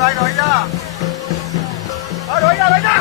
भाई रोहिया रोहिया रोहिया रोहिया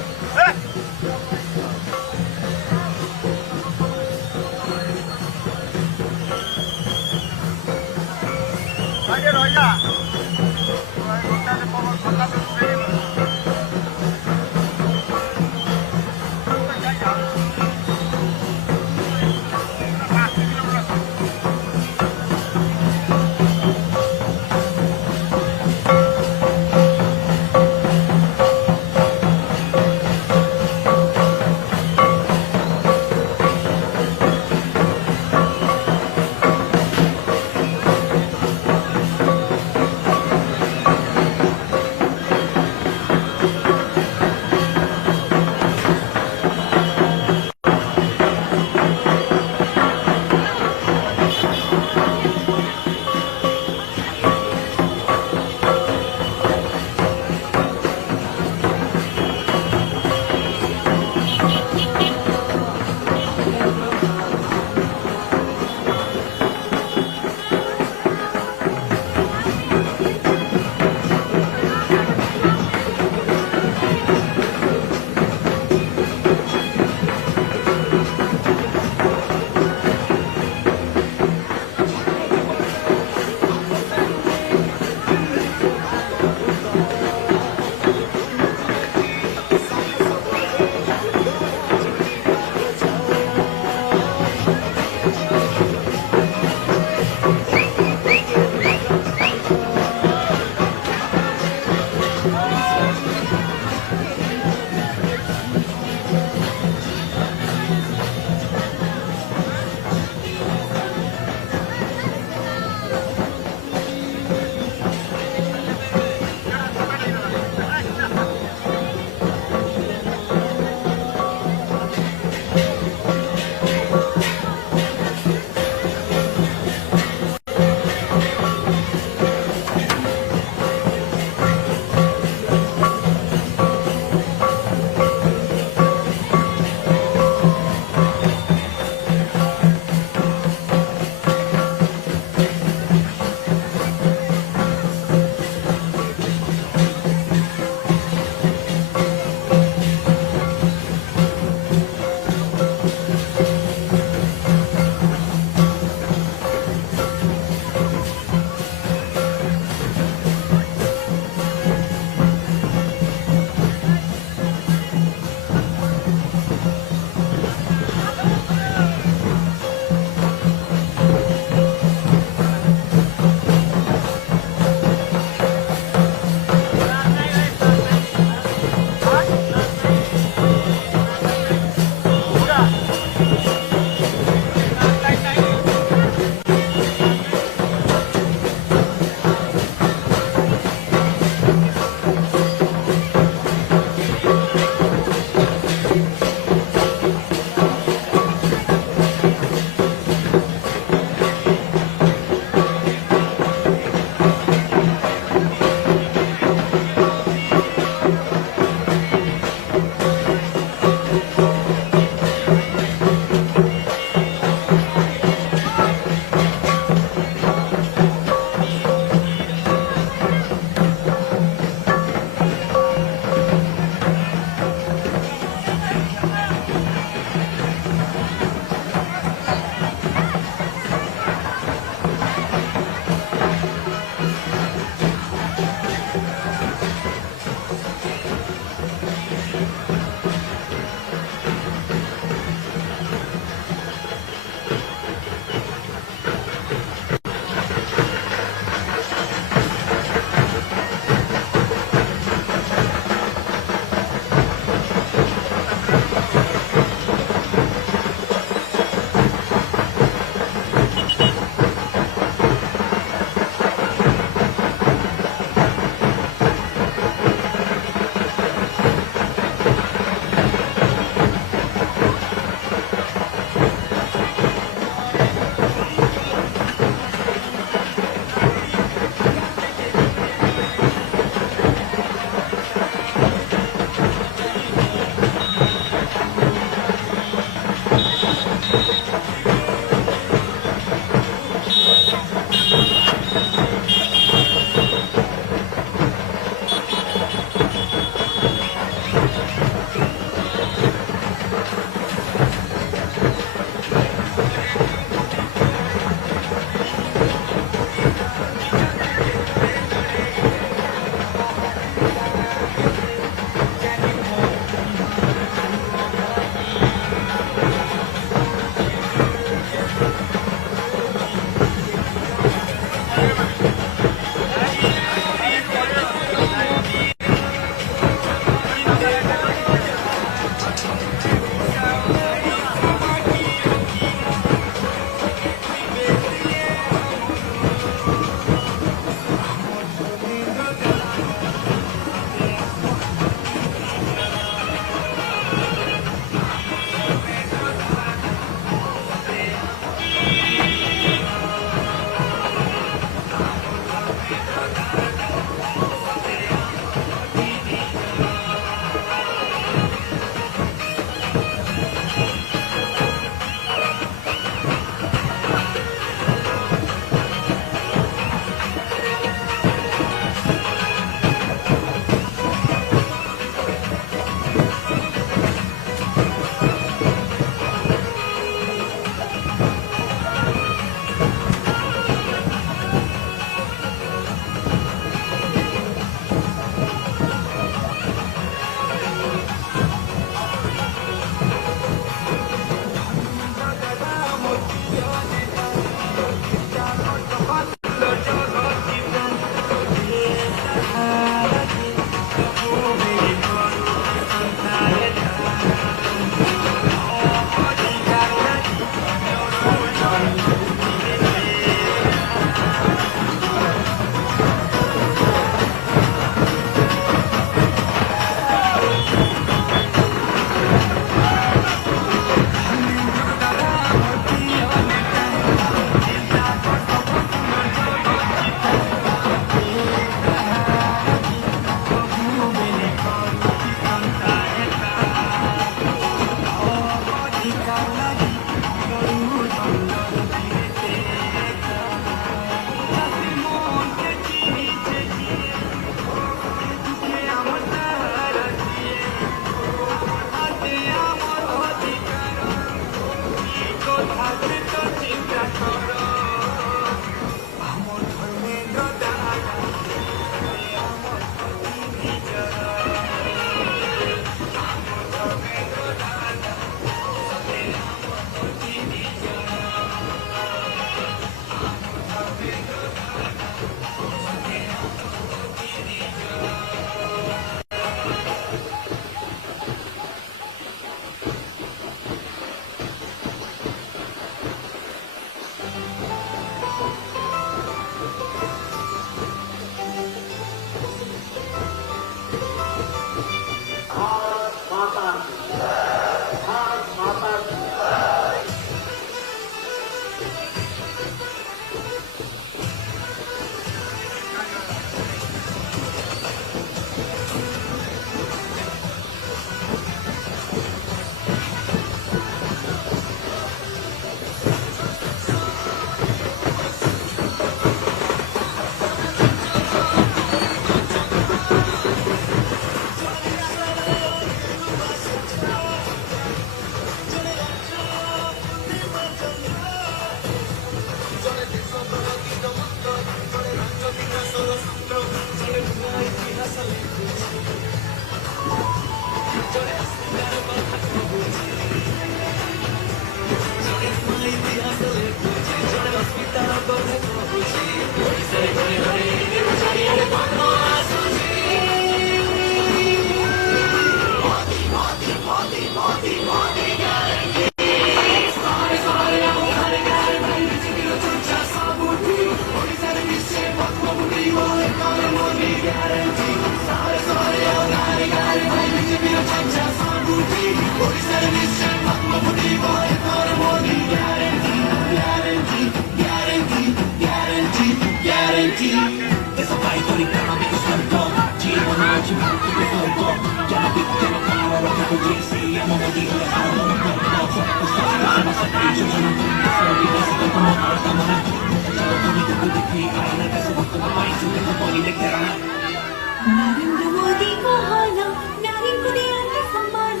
नरेंद्र मोदी को हाला नागरिक को दिया सम्मान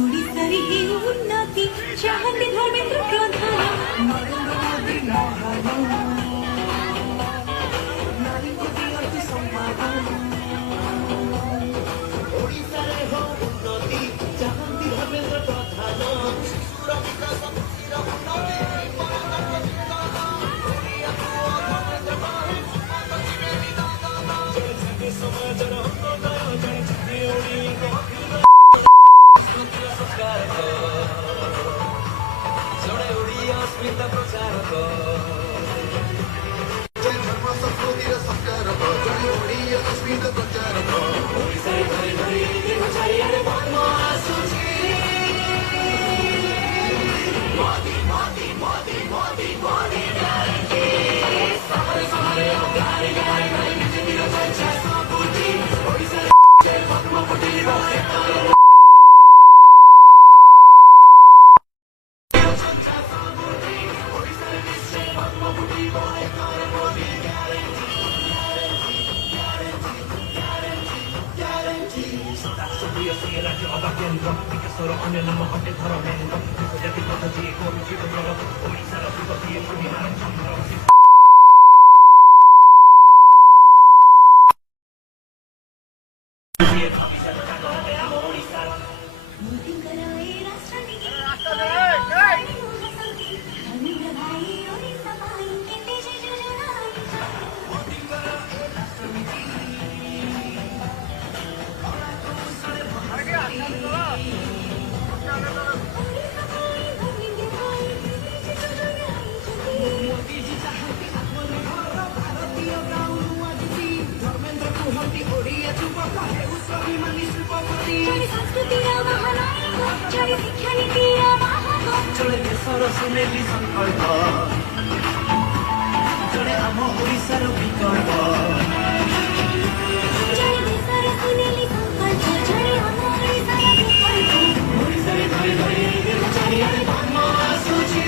ओडिशारे हे उन्नति चाहते धर्मेंद्र प्रधान नरेंद्र मोदी को हाला नागरिक को दिया सम्मान ओडिशारे हो उन्नति चाहती धर्मेंद्र प्रधान मोदी कराए राष्ट्रपति রাস্তা দে এই धर्मेंद्र भाई ओडिशा भाई केते जोजोनाई আগে আসা দিলো ओडिशा भाई धर्मेंद्र भाई केते जोजोनाई मोदी जी चाहते आत्मनिर्भर भारतीय गाउँ आदिति धर्मेंद्र को हंती ओडिया युवक है स्वाभिमानी शिल्पपति जय संस्कृति महानायक जय शिक्षा नीति महानायक जड़े देशर सुनेली संकल्प जड़े आम ओडिशार विकल्प जय देशर सुनेली संकल्प जय हम ओडिशार विकल्प ओडिशारे घरे घरे चारिआडे धर्म आसुछि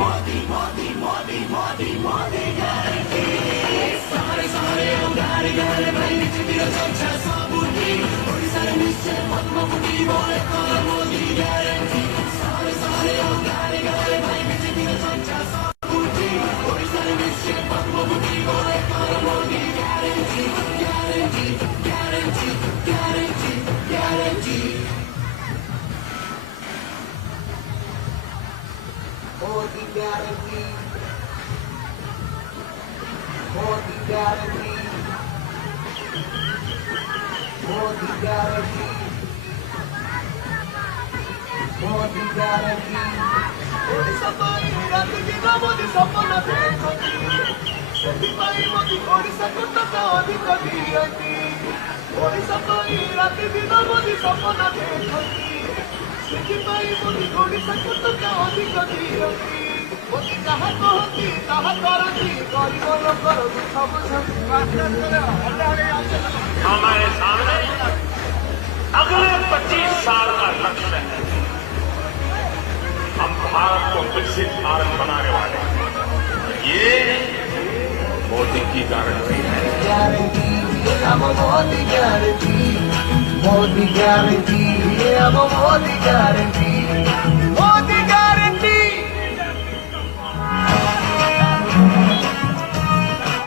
मोदी मोदी मोदी मोदी मोदी ग्यारंटी सहरे सहरे और गारे गारे भाई निश्चित चर्चा सबुठी ओडिशारे निश्चय पद्मपुटी बोले कर मोदी ग्यारंटी सहरे सहरे और गारे गारे भाई निश्चित चर्चा सबुठी ओडिशारे निश्चय पद्मपुटी बोले कर Modi guarantee guarantee guarantee guarantee guarantee Modi guarantee Modi guarantee Modi guarantee Modi guarantee Odisha पाई राति दिन मोदी सपन देखती ସେଥିପାଇଁ ମୋଦି ଓଡ଼ିଶାକୁ ଟଙ୍କା ଅଧିକ ଦିଅନ୍ତି ଓଡ଼ିଶା ପାଇଁ ରାତି ଦିନ ମୋଦି ସପନ ଦେଖନ୍ତି ସେଥିପାଇଁ ମୋଦି ଓଡ଼ିଶାକୁ ଟଙ୍କା ଅଧିକ ଦିଅନ୍ତି ମୋଦି ଯାହା କହନ୍ତି ତାହା କରନ୍ତି ଗରିବ ଲୋକର ଦୁଃଖ ବୁଝନ୍ତି রাস্তা চলে হল্লা হয়ে যাচ্ছে हमारे सामने अगले 25 साल का लक्ष्य है। हम भारत को विकसित भारत बनाने वाले हैं। ये मोदी की गारंटी है। guarantee, I'm a Modi guarantee. Modi guarantee, I'm a Modi guarantee.